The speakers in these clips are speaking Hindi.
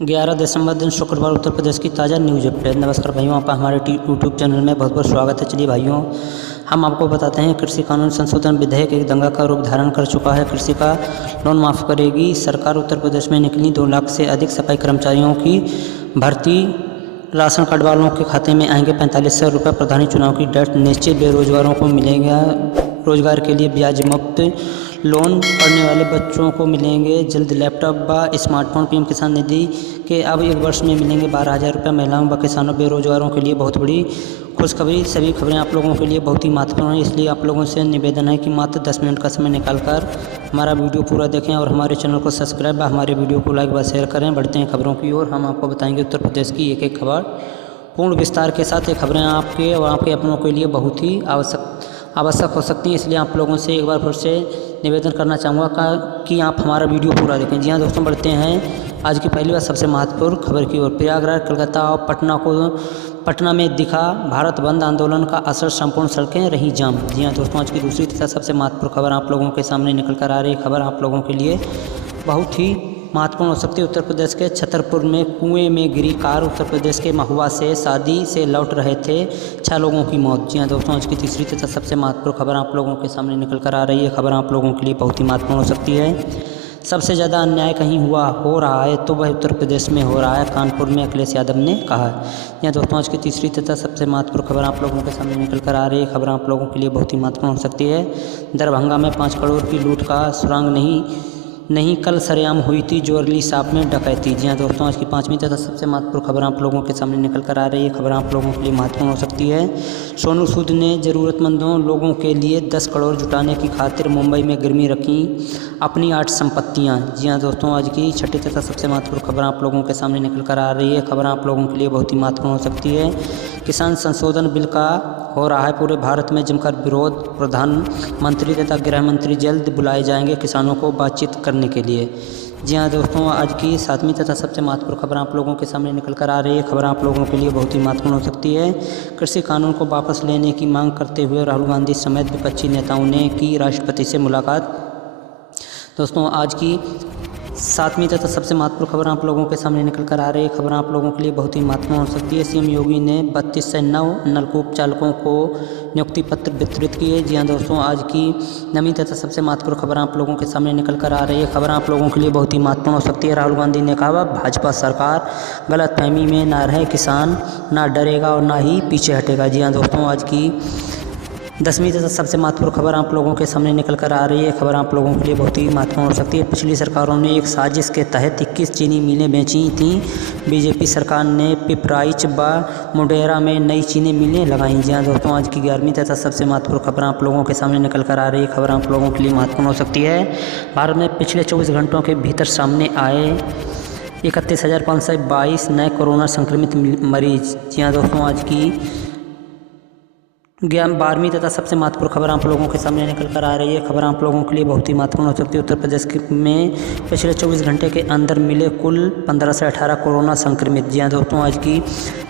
11 दिसंबर दिन शुक्रवार उत्तर प्रदेश की ताज़ा न्यूज अपडेट। नमस्कार भाइयों, आपका हमारे यूट्यूब चैनल में बहुत बहुत स्वागत है। चलिए भाइयों, हम आपको बताते हैं कृषि कानून संशोधन विधेयक एक दंगा का रूप धारण कर चुका है। कृषि का लोन माफ़ करेगी सरकार। उत्तर प्रदेश में निकली 2 लाख से अधिक सफाई कर्मचारियों की भर्ती। राशन कार्ड वालों के खाते में आएंगे 4500 रुपये। प्रधानी चुनाव की डेट निश्चित। बेरोजगारों को मिलेगा रोजगार के लिए ब्याज मुक्त लोन। पढ़ने वाले बच्चों को मिलेंगे जल्द लैपटॉप व स्मार्टफोन। पीएम किसान निधि के अब 1 वर्ष में मिलेंगे 12,000 रुपये। महिलाओं व किसानों बेरोजगारों के लिए बहुत बड़ी खुशखबरी। सभी खबरें आप लोगों के लिए बहुत ही महत्वपूर्ण है, इसलिए आप लोगों से निवेदन है कि मात्र 10 मिनट का समय निकालकर हमारा वीडियो पूरा देखें और हमारे चैनल को सब्सक्राइब व हमारे वीडियो को लाइक व शेयर करें। बढ़ते हैं खबरों की ओर। हम आपको बताएंगे उत्तर प्रदेश की एक खबर पूर्ण विस्तार के साथ। ये खबरें आपके और आपके अपनों के लिए बहुत ही आवश्यक हो सकती हैं, इसलिए आप लोगों से एक बार फिर से निवेदन करना चाहूँगा कि आप हमारा वीडियो पूरा देखें। जी हाँ दोस्तों, बढ़ते हैं आज की पहली बार सबसे महत्वपूर्ण खबर की ओर। प्रयागराज, कलकत्ता और पटना में दिखा भारत बंद आंदोलन का असर। संपूर्ण सड़कें रही जाम। जी हाँ दोस्तों, आज की दूसरी तथा सबसे महत्वपूर्ण खबर आप लोगों के सामने निकल कर आ रही है। खबर आप लोगों के लिए बहुत ही महत्वपूर्ण हो सकती है। उत्तर प्रदेश के छतरपुर में कुएं में गिरी कार। उत्तर प्रदेश के महुआ से शादी से लौट रहे थे 6 लोगों की मौत। जी हाँ दोस्तों, आज की तीसरी तथा सबसे महत्वपूर्ण खबर आप लोगों के सामने निकल कर आ रही है। खबर आप लोगों के लिए बहुत ही महत्वपूर्ण हो सकती है। सबसे ज़्यादा अन्याय कहीं हो रहा है तो वह उत्तर प्रदेश में हो रहा है, कानपुर में अखिलेश यादव ने कहा। यह दोस्तों आज की तीसरी तथा सबसे महत्वपूर्ण खबर आप लोगों के सामने निकल कर आ रही है। खबर आप लोगों के लिए बहुत ही महत्वपूर्ण हो सकती है। दरभंगा में 5 करोड़ की लूट का सुराग नहीं कल सरेआम हुई थी जोरली साहब में डकैती। जी हाँ दोस्तों, आज की 5वीं तथा सबसे महत्वपूर्ण खबर आप लोगों के सामने निकल कर आ रही है। खबर आप लोगों के लिए महत्वपूर्ण हो सकती है। सोनू सूद ने ज़रूरतमंदों लोगों के लिए 10 करोड़ जुटाने की खातिर मुंबई में गिरवी रखी अपनी 8 संपत्तियाँ। जी हाँ दोस्तों, आज की छठी तथा सबसे महत्वपूर्ण खबर आप लोगों के सामने निकल कर आ रही है। खबर आप लोगों के लिए बहुत ही महत्वपूर्ण हो सकती है। किसान संशोधन बिल का हो रहा है पूरे भारत में जमकर विरोध। प्रधानमंत्री तथा गृह मंत्री जल्द बुलाए जाएंगे किसानों को बातचीत करने के लिए। जी हाँ दोस्तों, आज की 7वीं तथा सबसे महत्वपूर्ण खबर आप लोगों के सामने निकल कर आ रही है। खबर आप लोगों के लिए बहुत ही महत्वपूर्ण हो सकती है। कृषि कानून को वापस लेने की मांग करते हुए राहुल गांधी समेत विपक्षी नेताओं ने की राष्ट्रपति से मुलाकात। दोस्तों, आज की 7वीं तथा सबसे महत्वपूर्ण खबर आप लोगों के सामने निकल कर आ रही है। खबर आप लोगों के लिए बहुत ही महत्वपूर्ण हो सकती है। सीएम योगी ने 3209 नलकूप चालकों को नियुक्ति पत्र वितरित किए। जी हाँ दोस्तों, आज की 9वीं तथा सबसे महत्वपूर्ण खबर आप लोगों के सामने निकल कर आ रही है। खबर आप लोगों के लिए बहुत ही महत्वपूर्ण हो सकती है। राहुल गांधी ने कहा भाजपा सरकार गलतफहमी में ना रहे, किसान ना डरेगा और ना ही पीछे हटेगा। जी हाँ दोस्तों, आज की 10वीं तथा सबसे महत्वपूर्ण खबर आप लोगों के सामने निकल कर आ रही है। खबर आप लोगों के लिए बहुत ही महत्वपूर्ण हो सकती है। पिछली सरकारों ने एक साजिश के तहत 21 चीनी मिलें बेची थीं। बीजेपी सरकार ने पिपराइच व मुडेरा में नई चीनी मिलें लगाईं। जी हाँ दोस्तों, आज की 11वीं तथा सबसे महत्वपूर्ण खबर आप लोगों के सामने निकल कर आ रही है। खबर आप लोगों के लिए महत्वपूर्ण हो सकती है। भारत में पिछले 24 घंटों के भीतर सामने आए 31,522 नए कोरोना संक्रमित मरीज। जी हाँ दोस्तों, आज की 12वीं तथा सबसे महत्वपूर्ण खबर आप लोगों के सामने निकल कर आ रही है। खबर आप लोगों के लिए बहुत ही महत्वपूर्ण हो सकती है। उत्तर प्रदेश में पिछले 24 घंटे के अंदर मिले कुल 15 से 18 कोरोना संक्रमित। जी हाँ दोस्तों, आज की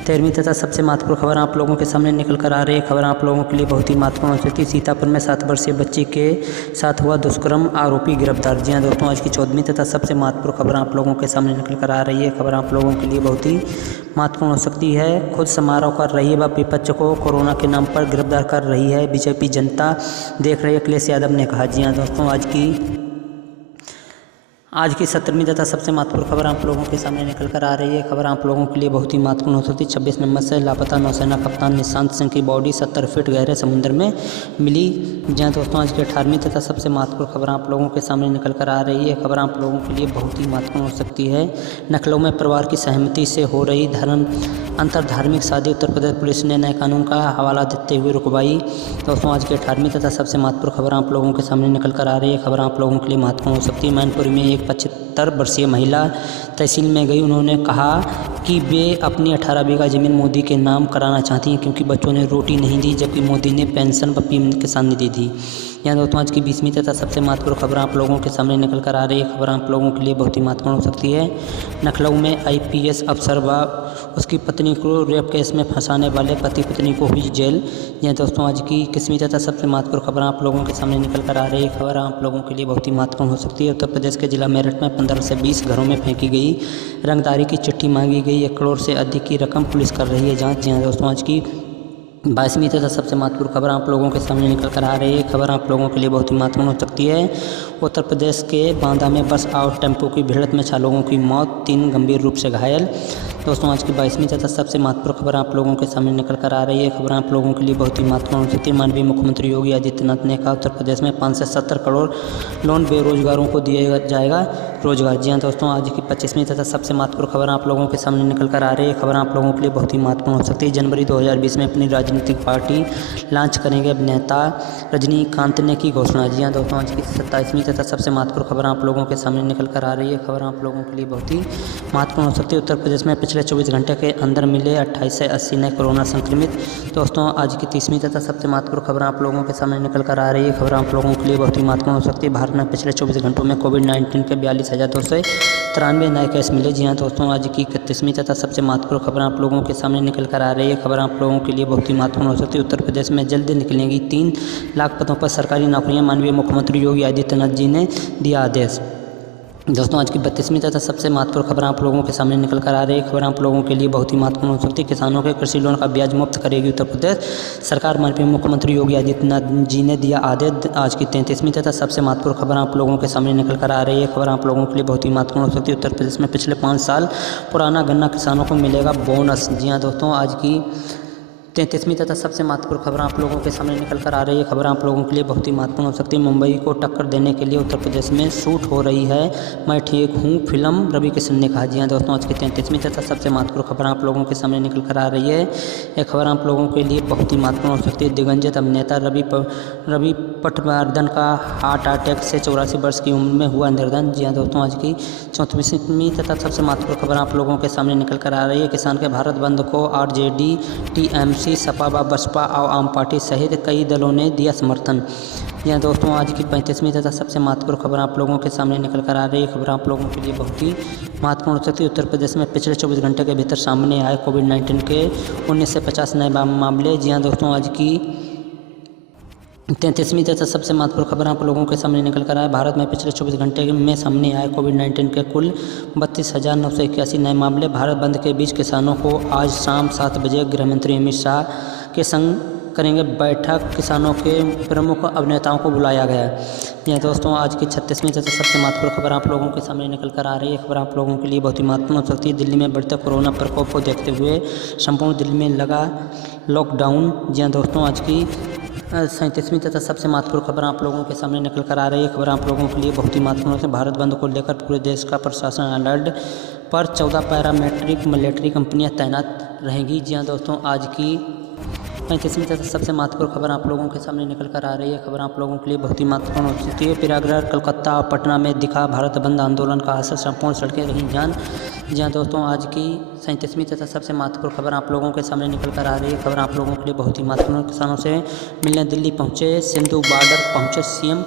13वीं तथा सबसे महत्वपूर्ण खबर आप लोगों के सामने निकल कर आ रही है। खबर आप लोगों के लिए बहुत ही महत्वपूर्ण हो सकती है। सीतापुर में 7 वर्षीय बच्ची के साथ हुआ दुष्कर्म, आरोपी गिरफ्तार। जी हाँ दोस्तों, आज की 14वीं तथा सबसे महत्वपूर्ण खबर आप लोगों के सामने निकल कर आ रही है। खबर आप लोगों के लिए बहुत ही महत्वपूर्ण हो सकती है। खुद समारोह कर रही है व विपक्ष को कोरोना के नाम पर गिरफ्तार कर रही है बीजेपी, जनता देख रही है, अखिलेश यादव ने कहा। जी हाँ दोस्तों, आज की 17वीं तथा सबसे महत्वपूर्ण खबर आप लोगों के सामने निकल कर आ रही है। खबर आप लोगों के लिए बहुत ही महत्वपूर्ण हो सकती है। 26 नंबर से लापता नौसेना कप्तान निशांत सिंह की बॉडी 70 फीट गहरे समुद्र में मिली। जी हाँ दोस्तों, आज की 18वीं तथा सबसे महत्वपूर्ण खबर आप लोगों के सामने निकल कर आ रही है। खबर आप लोगों के लिए बहुत ही महत्वपूर्ण हो सकती है। लखनऊ में परिवार की सहमति से हो रही अंतर धार्मिक शादी उत्तर प्रदेश पुलिस ने नए कानून का हवाला देते हुए रुकवाई। दोस्तों, आज की 18वीं तथा सबसे महत्वपूर्ण खबर आप लोगों के सामने निकल कर आ रही है। खबर आप लोगों के लिए महत्वपूर्ण हो सकती है। मैनपुरी में 75 वर्षीय महिला तहसील में गई। उन्होंने कहा कि वे अपनी 18 बीघा जमीन मोदी के नाम कराना चाहती हैं क्योंकि बच्चों ने रोटी नहीं दी, जबकि मोदी ने पेंशन व पीएम किसान निधि दी। यहाँ दोस्तों, आज की 20वीं तथा सबसे महत्वपूर्ण खबर आप लोगों के सामने निकल कर आ रही है। खबर आप लोगों के लिए बहुत ही महत्वपूर्ण हो सकती है। लखनऊ में IPS अफसर व उसकी पत्नी को रेप केस में फंसाने वाले पति पत्नी को हुई जेल। यह दोस्तों आज की किस्मी तथा सबसे महत्वपूर्ण खबर आप लोगों के सामने निकल कर आ रही है। खबर आप लोगों के लिए बहुत ही महत्वपूर्ण हो सकती है। उत्तर प्रदेश के जिला मेरठ में 15 से 20 घरों में फेंकी गई रंगदारी की चिट्ठी मांगी गई। 1 करोड़ से अधिक की रकम पुलिस कर रही है जाँच। जी हाँ दोस्तों, आज की 22वीं तथा सबसे महत्वपूर्ण खबर आप लोगों के सामने निकल कर आ रही है। खबर आप लोगों के लिए बहुत ही महत्वपूर्ण हो सकती है। उत्तर प्रदेश के बांदा में बस और टेम्पो की भिड़ंत में 6 लोगों की मौत, 3 गंभीर रूप से घायल। दोस्तों आज की 22वीं तथा सबसे महत्वपूर्ण खबर आप लोगों के सामने निकल कर आ रही है। खबर आप लोगों के लिए बहुत ही महत्वपूर्ण हो सकती है। माननीय मुख्यमंत्री योगी आदित्यनाथ ने कहा उत्तर प्रदेश में 5 से 70 करोड़ लोन बेरोजगारों को दिया जाएगा रोजगार। जी हाँ दोस्तों, आज की 25वीं तथा सबसे महत्वपूर्ण खबर आप लोगों के सामने निकल कर आ रही है। खबर आप लोगों के लिए बहुत ही महत्वपूर्ण हो सकती है। जनवरी 2020 में अपनी राजनीतिक पार्टी लॉन्च करेंगे अभिनेता रजनीकांत ने की घोषणा। जी हाँ दोस्तों, आज की 27वीं तथा सबसे महत्वपूर्ण खबर आप लोगों के सामने निकल कर आ रही है। खबर आप लोगों के लिए बहुत ही महत्वपूर्ण हो सकती है। उत्तर प्रदेश में पिछले 24 घंटे के अंदर मिले 28 से 80 नए कोरोना संक्रमित। दोस्तों आज की 30वीं तथा सबसे महत्वपूर्ण खबर आप लोगों के सामने निकल कर आ रही है। खबर आप लोगों के लिए बहुत ही महत्वपूर्ण हो सकती है। भारत में पिछले 24 घंटों में कोविड-19 के 42,293 नए केस मिले। जी हाँ दोस्तों, आज की 31वीं तथा सबसे महत्वपूर्ण खबर आप लोगों के सामने निकल कर आ रही है। खबर आप लोगों के लिए बहुत ही महत्वपूर्ण हो सकती है। उत्तर प्रदेश में जल्द निकलेंगी 3 लाख पदों पर सरकारी नौकरियां, माननीय मुख्यमंत्री योगी आदित्यनाथ जी ने दिया आदेश। दोस्तों आज की 32वीं तथा सबसे महत्वपूर्ण खबर आप लोगों के सामने निकल कर आ रही है। खबर आप लोगों के लिए बहुत ही महत्वपूर्ण हो सकती है। किसानों के कृषि लोन का ब्याज मुक्त करेगी उत्तर प्रदेश सरकार, माननीय मुख्यमंत्री योगी आदित्यनाथ जी ने दिया आदेश। आज की 33वीं तथा सबसे महत्वपूर्ण खबर आप लोगों के सामने निकल कर आ रही है। खबर आप लोगों के लिए बहुत ही महत्वपूर्ण हो सकती है। उत्तर प्रदेश में पिछले 5 साल पुराना गन्ना किसानों को मिलेगा बोनस। जी हाँ दोस्तों, आज की 33वीं तथा सबसे महत्वपूर्ण खबर आप लोगों के सामने निकल कर आ रही है। खबर आप लोगों के लिए बहुत ही महत्वपूर्ण हो सकती है। मुंबई को टक्कर देने के लिए उत्तर प्रदेश में शूट हो रही है मैं ठीक हूँ फिल्म, रवि किशन ने कहा। जी हाँ दोस्तों, आज की 33वीं तथा सबसे महत्वपूर्ण खबर आप लोगों के सामने निकल कर आ रही है। यह खबर आप लोगों के लिए बहुत ही महत्वपूर्ण हो सकती है। दिग्गज अभिनेता रवि पटवर्धन का हार्ट अटैक से 84 वर्ष की उम्र में हुआ निधन। जी हाँ दोस्तों, आज की 34वीं तथा सबसे महत्वपूर्ण खबर आप लोगों के सामने निकल कर आ रही है। किसान के भारत बंद को आरजेडी, टीएमसी, सपा व बसपा और आम पार्टी सहित कई दलों ने दिया समर्थन। यह दोस्तों आज की 35वीं तथा सबसे महत्वपूर्ण खबर आप लोगों के सामने निकल कर आ रही है। खबर आप लोगों के लिए बहुत ही महत्वपूर्ण हो सकती है। उत्तर प्रदेश में पिछले 24 घंटे के भीतर सामने आए कोविड-19 के 19 से 50 नए मामले। जी हाँ दोस्तों, आज की 33वीं तथा सबसे महत्वपूर्ण खबर आप लोगों के सामने निकल कर आए। भारत में पिछले 24 घंटे में सामने आए कोविड-19 के कुल 32,981 नए मामले। भारत बंद के बीच किसानों को आज शाम 7 बजे गृहमंत्री अमित शाह के संग करेंगे बैठक। किसानों के प्रमुख अभिनेताओं को बुलाया गया है। यह दोस्तों आज की 36वीं तथा सबसे महत्वपूर्ण खबर आप लोगों के सामने निकल कर आ रही है। खबर आप लोगों के लिए बहुत ही महत्वपूर्ण हो सकती है। दिल्ली में बढ़ते कोरोना प्रकोप को देखते हुए संपूर्ण दिल्ली में लगा लॉकडाउन। जी हाँ दोस्तों, आज की 37वीं तथा सबसे महत्वपूर्ण खबर आप लोगों के सामने निकल कर आ रही है। खबर आप लोगों के लिए बहुत ही महत्वपूर्ण है। भारत बंद को लेकर पूरे देश का प्रशासन अलर्ट पर 14 पैरामेट्रिक मिलिट्री कंपनियां तैनात रहेंगी। जी हाँ दोस्तों, आज की 35वीं तथा सबसे महत्वपूर्ण खबर आप लोगों के सामने निकल कर आ रही है। खबर आप लोगों के लिए बहुत ही महत्वपूर्ण हो सकती है। प्रयागराज, कलकत्ता और पटना में दिखा भारत बंद आंदोलन का असर, संपूर्ण सड़कें रहीं जान। जी हाँ दोस्तों, आज की 37वीं तथा सबसे महत्वपूर्ण खबर आप लोगों के सामने निकल कर आ रही है। खबर आप लोगों के लिए बहुत ही महत्वपूर्ण। किसानों से मिलने दिल्ली पहुंचे, सिंधु बॉर्डर पहुंचे सीएम